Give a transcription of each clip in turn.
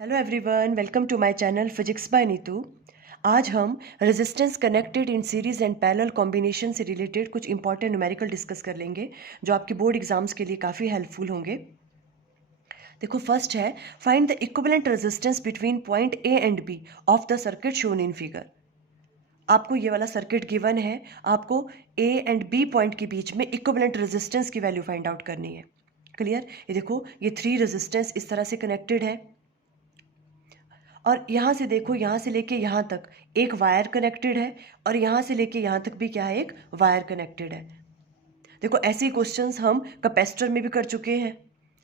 Hello everyone, welcome to my channel physics by Neetu. आज हम resistance connected in series and parallel combination से related कुछ important numerical discuss कर लेंगे जो आपके बोर्ड एग्जाम्स के लिए काफ़ी हेल्पफुल होंगे। देखो, फर्स्ट है find the equivalent resistance between point A and B of the circuit shown in figure. आपको ये वाला सर्किट गिवन है, आपको ए एंड बी पॉइंट के बीच में इक्विवेलेंट रेजिस्टेंस की वैल्यू फाइंड आउट करनी है। क्लियर? ये देखो, ये 3 रेजिस्टेंस इस तरह से कनेक्टेड है और यहाँ से देखो, यहाँ से लेके यहाँ तक एक वायर कनेक्टेड है और यहाँ से लेके यहाँ तक भी क्या है, एक वायर कनेक्टेड है। देखो, ऐसे ही क्वेश्चंस हम कैपेसिटर में भी कर चुके हैं।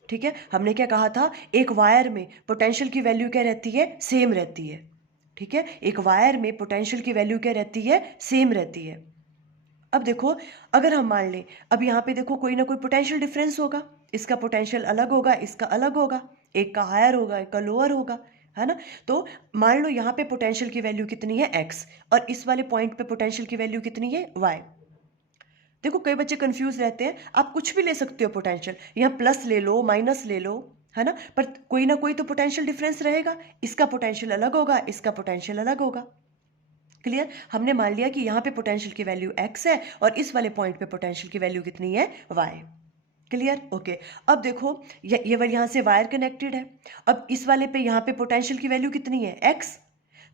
ठीक है, हमने क्या कहा था, एक वायर में पोटेंशियल की वैल्यू क्या रहती है, सेम रहती है। ठीक है, एक वायर में पोटेंशियल की वैल्यू क्या रहती है, सेम रहती है। अब देखो, अगर हम मान लें, अब यहाँ पे देखो कोई ना कोई पोटेंशियल डिफरेंस होगा, इसका पोटेंशियल अलग होगा, इसका अलग होगा, एक का हायर होगा, एक का लोअर होगा, है ना। तो मान लो यहाँ पे पोटेंशियल की वैल्यू कितनी है, x, और इस वाले पॉइंट पे पोटेंशियल की वैल्यू कितनी है, y। देखो, कई बच्चे कंफ्यूज रहते हैं, आप कुछ भी ले सकते हो पोटेंशियल, यहाँ प्लस ले लो, माइनस ले लो, है ना, पर कोई ना कोई तो पोटेंशियल डिफरेंस रहेगा, इसका पोटेंशियल अलग होगा, इसका पोटेंशियल अलग होगा। क्लियर? हमने मान लिया कि यहाँ पे पोटेंशियल की वैल्यू x है और इस वाले पॉइंट पे पोटेंशियल की वैल्यू कितनी है, y। क्लियर? ओके। अब देखो, ये वाले यहाँ से वायर कनेक्टेड है, अब इस वाले पे यहाँ पे पोटेंशियल की वैल्यू कितनी है, x।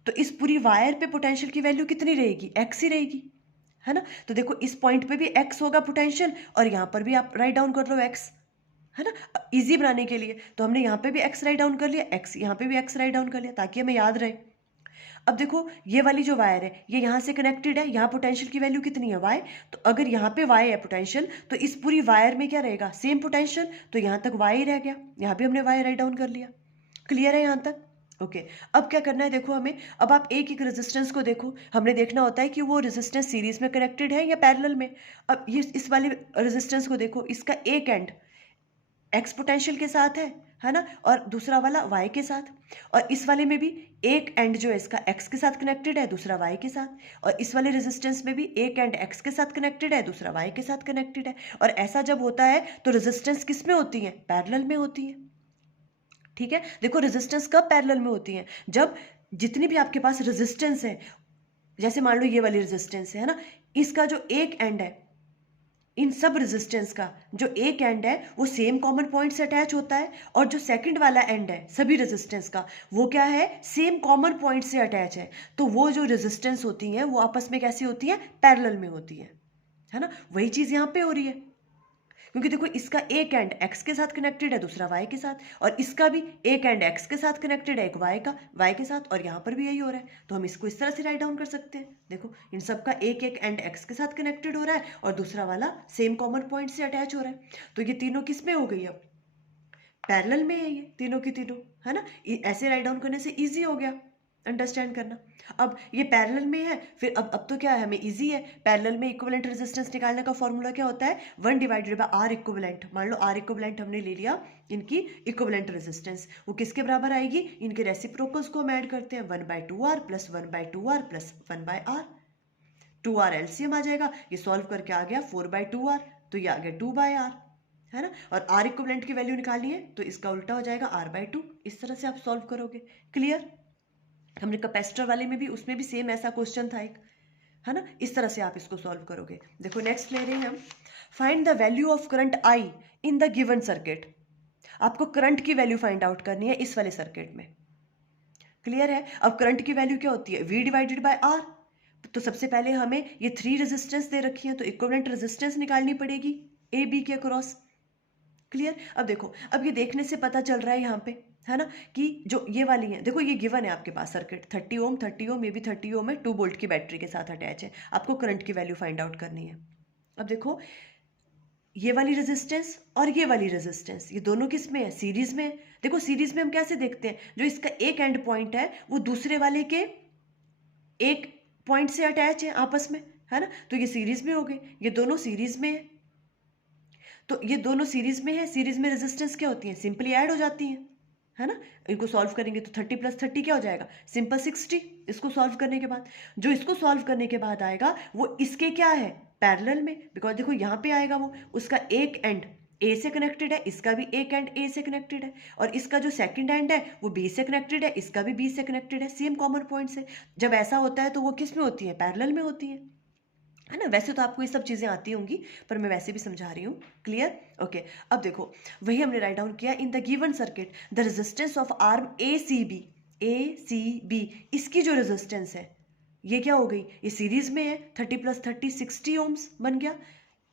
तो इस पूरी वायर पे पोटेंशियल की वैल्यू कितनी रहेगी, x ही रहेगी, है ना। तो देखो, इस पॉइंट पे भी x होगा पोटेंशियल और यहाँ पर भी आप राइट डाउन कर लो x, है ना। इजी बनाने के लिए तो हमने यहाँ पे भी x राइट डाउन कर लिया, x यहाँ पे भी x राइट डाउन कर लिया ताकि हमें याद रहे। अब देखो, ये वाली जो वायर है ये यहाँ से कनेक्टेड है, यहाँ पोटेंशियल की वैल्यू कितनी है, y। तो अगर यहाँ पे y है पोटेंशियल, तो इस पूरी वायर में क्या रहेगा, सेम पोटेंशियल, तो यहाँ तक y ही रह गया, यहाँ भी हमने y राइट डाउन कर लिया। क्लियर है यहाँ तक? ओके। अब क्या करना है, देखो हमें, अब आप एक एक रेजिस्टेंस को देखो, हमने देखना होता है कि वो रेजिस्टेंस सीरीज में कनेक्टेड है या पैरेलल में। अब ये इस वाले रेजिस्टेंस को देखो, इसका एक एंड एक्स पोटेंशियल के साथ है ना, और दूसरा वाला वाई के साथ। और इस वाले में भी एक एंड जो है इसका एक्स के साथ कनेक्टेड है, दूसरा वाई के साथ। और इस वाले रेजिस्टेंस में भी एक एंड एक्स के साथ कनेक्टेड है, दूसरा वाई के साथ कनेक्टेड है। और ऐसा जब होता है तो रेजिस्टेंस किस में होती है, पैरेलल में होती है। ठीक है, देखो रेजिस्टेंस कब पैरेलल में होती है, जब जितनी भी आपके पास रेजिस्टेंस है, जैसे मान लो ये वाली रेजिस्टेंस है ना, इसका जो एक एंड है, इन सब रेजिस्टेंस का जो एक एंड है वो सेम कॉमन पॉइंट से अटैच होता है, और जो सेकंड वाला एंड है सभी रेजिस्टेंस का, वो क्या है, सेम कॉमन पॉइंट से अटैच है। तो वो जो रेजिस्टेंस होती है वो आपस में कैसी होती है, पैरेलल में होती है ना। वही चीज यहाँ पे हो रही है, क्योंकि देखो इसका एक एंड x के साथ कनेक्टेड है, दूसरा y के साथ, और इसका भी एक एंड x के साथ कनेक्टेड है, एक y के साथ, और यहाँ पर भी यही हो रहा है। तो हम इसको इस तरह से राइट डाउन कर सकते हैं। देखो, इन सब का एक एक एंड x के साथ कनेक्टेड हो रहा है और दूसरा वाला सेम कॉमन पॉइंट से अटैच हो रहा है। तो ये तीनों किस में हो गई, अब पैरेलल में है ये तीनों की तीनों, है ना। ऐसे राइट डाउन करने से इजी हो गया अंडरस्टैंड करना। अब ये पैरेलल में है, फिर अब तो क्या है, हमें इजी है, पैरेलल में इक्विवेलेंट रेजिस्टेंस निकालने का फॉर्मूला क्या होता है, 1 डिवाइडेड बाय आर इक्विवेलेंट। मान लो आर इक्विवेलेंट हमने ले लिया, इनकी इक्विवेलेंट रेजिस्टेंस वो किसके बराबर आएगी, इनके रेसिप्रोकल्स को हम ऐड करते हैं, 1/2r plus 1/2r plus 1/r। 2r LCM आ जाएगा, ये सॉल्व करके आ गया 4/2r, तो ये आ गया 2/r, है ना। और आर इक्विवेलेंट की वैल्यू निकालनी है तो इसका उल्टा हो जाएगा r/2। इस तरह से आप सॉल्व करोगे। क्लियर? हमने कैपेसिटर वाले में भी, उसमें भी सेम ऐसा क्वेश्चन था एक, है ना। इस तरह से आप इसको सॉल्व करोगे। देखो, नेक्स्ट ले रहे हैं हम, find the value of current I in the given circuit. आपको करंट की वैल्यू फाइंड आउट करनी है इस वाले सर्किट में। क्लियर है? अब करंट की वैल्यू क्या होती है, V डिवाइडेड बाय R। तो सबसे पहले हमें ये 3 रेजिस्टेंस दे रखी है, तो इक्विवेलेंट रेजिस्टेंस निकालनी पड़ेगी ए बी के अक्रॉस। क्लियर? अब देखो, अब ये देखने से पता चल रहा है यहाँ पे, है ना, कि जो ये वाली है, देखो ये गिवन है आपके पास सर्किट, 30 ओम 30 ओम, ये भी 30 ओम है, 2 वोल्ट की बैटरी के साथ अटैच है। आपको करंट की वैल्यू फाइंड आउट करनी है। अब देखो, ये वाली रेजिस्टेंस और ये वाली रेजिस्टेंस, ये दोनों किस में है, सीरीज में है। देखो, सीरीज में हम कैसे देखते हैं, जो इसका एक एंड पॉइंट है वो दूसरे वाले के एक पॉइंट से अटैच है आपस में, है ना। तो ये सीरीज में हो गए, ये दोनों सीरीज में है। तो ये दोनों सीरीज में है, सीरीज में रेजिस्टेंस क्या होती है, सिंपली ऐड हो जाती है ना। इनको सॉल्व करेंगे तो 30 + 30 क्या हो जाएगा, सिंपल 60। इसको सॉल्व करने के बाद, जो इसको सॉल्व करने के बाद आएगा वो इसके क्या है, पैरेलल में, बिकॉज देखो यहाँ पे आएगा वो, उसका एक एंड ए से कनेक्टेड है, इसका भी एक एंड ए से कनेक्टेड है, और इसका जो सेकंड एंड है वो बी से कनेक्टेड है, इसका भी बी से कनेक्टेड है, सेम कॉमन पॉइंट्स है। जब ऐसा होता है तो वो किस में होती है, पैरेलल में होती है ना। वैसे तो आपको ये सब चीजें आती होंगी, पर मैं वैसे भी समझा रही हूँ। क्लियर? ओके। अब देखो, वही हमने राइट डाउन किया, in the given circuit the resistance of arm A C B, इसकी जो रेजिस्टेंस है ये क्या हो गई, ये सीरीज में है, 30 + 30 60 ओम्स बन गया।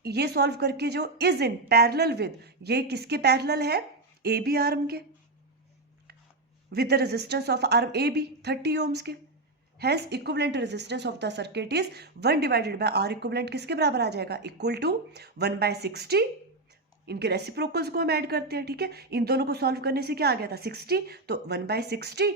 ये सॉल्व करके जो इज इन पैरेलल विद, ये किसके पैरेलल है, ए बी आर्म के, with the resistance of arm A B 30 ohms के। Hence equivalent resistance of the circuit is 1 divided by R equivalent किसके बराबर आ जाएगा, इक्वल टू 1/60। इनके रेसिप्रोकल्स को हम ऐड करते हैं, ठीक है। इन दोनों को सॉल्व करने से क्या आ गया था, 60, तो 1/60,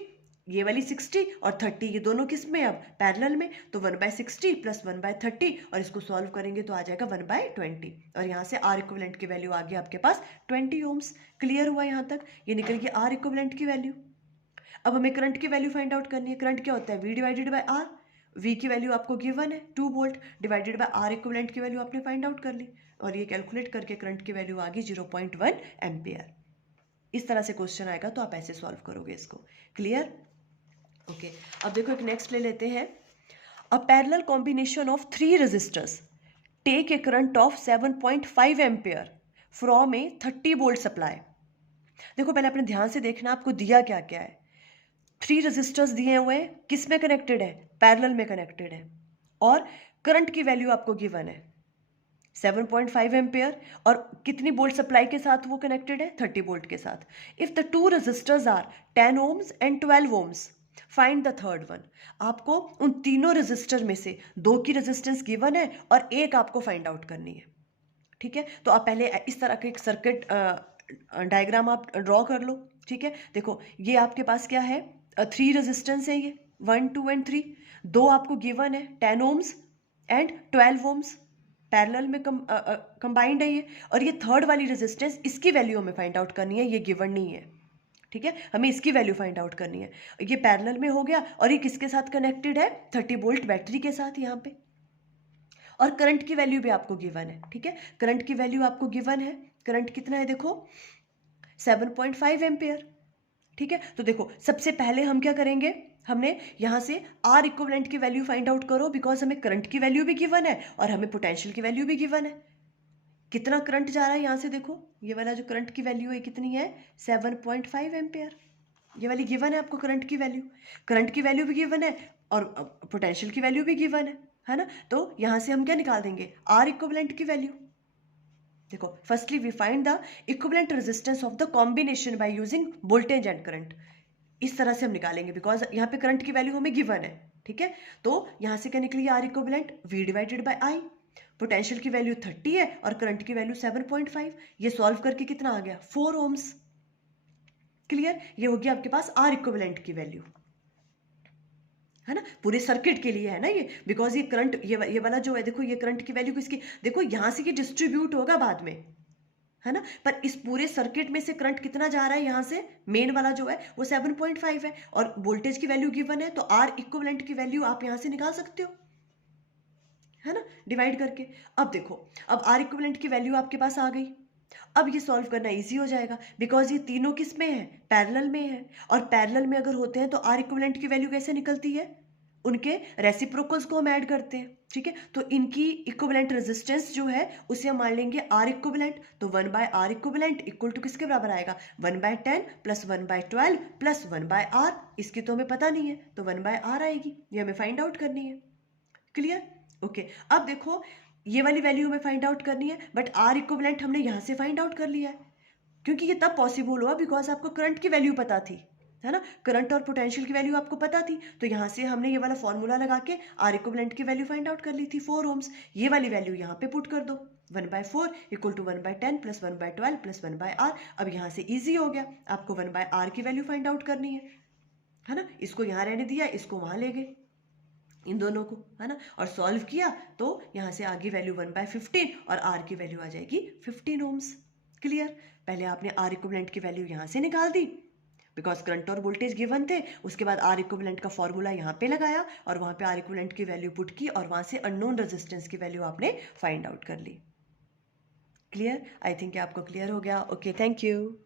ये वाली 60 और 30, ये दोनों किस में अब, पैरेलल में, तो 1/60 + 1/30, और इसको सॉल्व करेंगे तो आ जाएगा 1/20, और यहाँ से R इक्विवेलेंट की वैल्यू आ गई आपके पास 20 ओम्स। क्लियर हुआ यहाँ तक, ये निकल गई R इक्विवेलेंट की वैल्यू। अब हमें करंट की वैल्यू फाइंड आउट करनी है। करंट क्या होता है, V divided by R। V की वैल्यू आपको गिवन है 2 volt, divided by R equivalent की वैल्यू आपने फाइंड आउट कर ली, और ये कैलकुलेट करके करंट की वैल्यू आ गई 0.1 एम्पियर। इस तरह से क्वेश्चन आएगा तो आप ऐसे सॉल्व करोगे इसको। क्लियर? ओके। अब देखो एक नेक्स्ट ले लेते हैं। A parallel combination of 3 resistors take a current of 7.5 ampere from a 30 volt supply. देखो पहले अपने ध्यान से देखना आपको दिया क्या क्या है। 3 रेजिस्टर्स दिए हुए हैं, किस में कनेक्टेड है, पैरेलल में कनेक्टेड है, और करंट की वैल्यू आपको गिवन है 7.5 एम्पियर, और कितनी वोल्ट सप्लाई के साथ वो कनेक्टेड है, 30 वोल्ट के साथ। If the 2 resistors are 10 ohms and 12 ohms, find the third one. आपको उन तीनों रेजिस्टर में से 2 की रेजिस्टेंस गिवन है और एक आपको फाइंड आउट करनी है, ठीक है। तो आप पहले इस तरह का एक सर्किट डायग्राम आप ड्रॉ कर लो, ठीक है। देखो ये आपके पास क्या है, 3 रेजिस्टेंस है, ये 1 2 एंड 3, 2 आपको गिवन है 10 ओम्स एंड 12 ओम्स, पैरेलल में कंबाइंड है ये, और ये थर्ड वाली रेजिस्टेंस, इसकी वैल्यू हमें फाइंड आउट करनी है, ये गिवन नहीं है, ठीक है। हमें इसकी वैल्यू फाइंड आउट करनी है। ये पैरेलल में हो गया, और ये किसके साथ कनेक्टेड है, 30 वोल्ट बैटरी के साथ यहाँ पे, और करंट की वैल्यू भी आपको गिवन है, ठीक है। करंट की वैल्यू आपको गिवन है, करंट कितना है देखो 7.5 एम्पियर, ठीक है। तो देखो सबसे पहले हम क्या करेंगे, हमने यहां से R इक्विवेलेंट की वैल्यू फाइंड आउट करो, बिकॉज हमें करंट की वैल्यू भी गिवन है और हमें पोटेंशियल की वैल्यू भी गिवन है। कितना करंट जा रहा है यहां से देखो, ये वाला जो करंट की वैल्यू है कितनी है, 7.5 एम्पियर, ये वाली गिवन है आपको करंट की वैल्यू। करंट की वैल्यू भी गिवन है और पोटेंशियल की वैल्यू भी गिवन है ना। तो यहां से हम क्या निकाल देंगे, R इक्विवेलेंट की वैल्यू। देखो firstly we find the equivalent resistance of the combination by using voltage and current. इस तरह से हम निकालेंगे, बिकॉज यहाँ पे करंट की वैल्यू हमें गिवन है, ठीक है। तो यहां से क्या निकली, R equivalent V divided by I। Potential की वैल्यू 30 है और करंट की वैल्यू 7.5। ये सॉल्व करके कितना आ गया, 4 ओम्स। क्लियर? ये होगी आपके पास R इक्विवेलेंट की वैल्यू, है ना, पूरे सर्किट के लिए है ना ये, बिकॉज ये करंट, ये वाला जो है देखो, ये करंट की वैल्यू किसकी, देखो यहां से ये डिस्ट्रीब्यूट होगा बाद में, है ना, पर इस पूरे सर्किट में से करंट कितना जा रहा है, यहां से मेन वाला जो है वो 7.5 है, और वोल्टेज की वैल्यू गिवन है, तो R इक्विवेलेंट की वैल्यू आप यहां से निकाल सकते हो, है ना, डिवाइड करके। अब देखो, अब R इक्विवेलेंट की वैल्यू आपके पास आ गई। अब ये सॉल्व करना इजी हो जाएगा, बिकॉज ये तीनों किस में है, पैरेलल में है, और पैरेलल में अगर होते हैं तो R इक्विवेलेंट की वैल्यू कैसे निकलती है, उनके रेसिप्रोकल्स को हम ऐड करते हैं, ठीक है। तो इनकी इक्विवेलेंट रेजिस्टेंस जो है उसे हम मान लेंगे R इक्विवेलेंट, तो 1/R इक्विवेलेंट इक्वल टू किसके बराबर आएगा, 1/10 + 1/12 + 1/R। इसकी तो हमें पता नहीं है, तो 1/R आएगी, ये हमें फाइंड आउट करनी है। क्लियर? ओके। अब देखो ये वाली वैल्यू हमें फाइंड आउट करनी है, बट R इक्विवेलेंट हमने यहां से फाइंड आउट कर लिया है, क्योंकि ये तब पॉसिबल हुआ बिकॉज आपको करंट की वैल्यू पता थी, है ना, करंट और पोटेंशियल की वैल्यू आपको पता थी, तो यहां से हमने ये वाला फॉर्मूला लगा के R इक्विवेलेंट की वैल्यू फाइंड आउट कर ली थी, 4 ओम्स। ये वाली वैल्यू यहाँ पे पुट कर दो, 1/4 इक्वल टू 1/10 + 1/12 + 1/R। अब यहाँ से इजी हो गया, आपको 1/R की वैल्यू फाइंड आउट करनी है ना। इसको यहाँ रहने दिया, इसको वहां ले गए, इन दोनों को, है ना, और सॉल्व किया तो यहां से आगे वैल्यू 1/15 और R की वैल्यू आ जाएगी 15 ओम्स। क्लियर? पहले आपने R इक्विवेलेंट की वैल्यू यहां से निकाल दी, बिकॉज करंट और वोल्टेज गिवन थे, उसके बाद R इक्विवेलेंट का फॉर्मूला यहाँ पे लगाया और वहां पे R इक्विवेलेंट की वैल्यू पुट की, और वहां से अननोन रेजिस्टेंस की वैल्यू आपने फाइंड आउट कर ली। क्लियर? आई थिंक आपको क्लियर हो गया। Okay, thank you.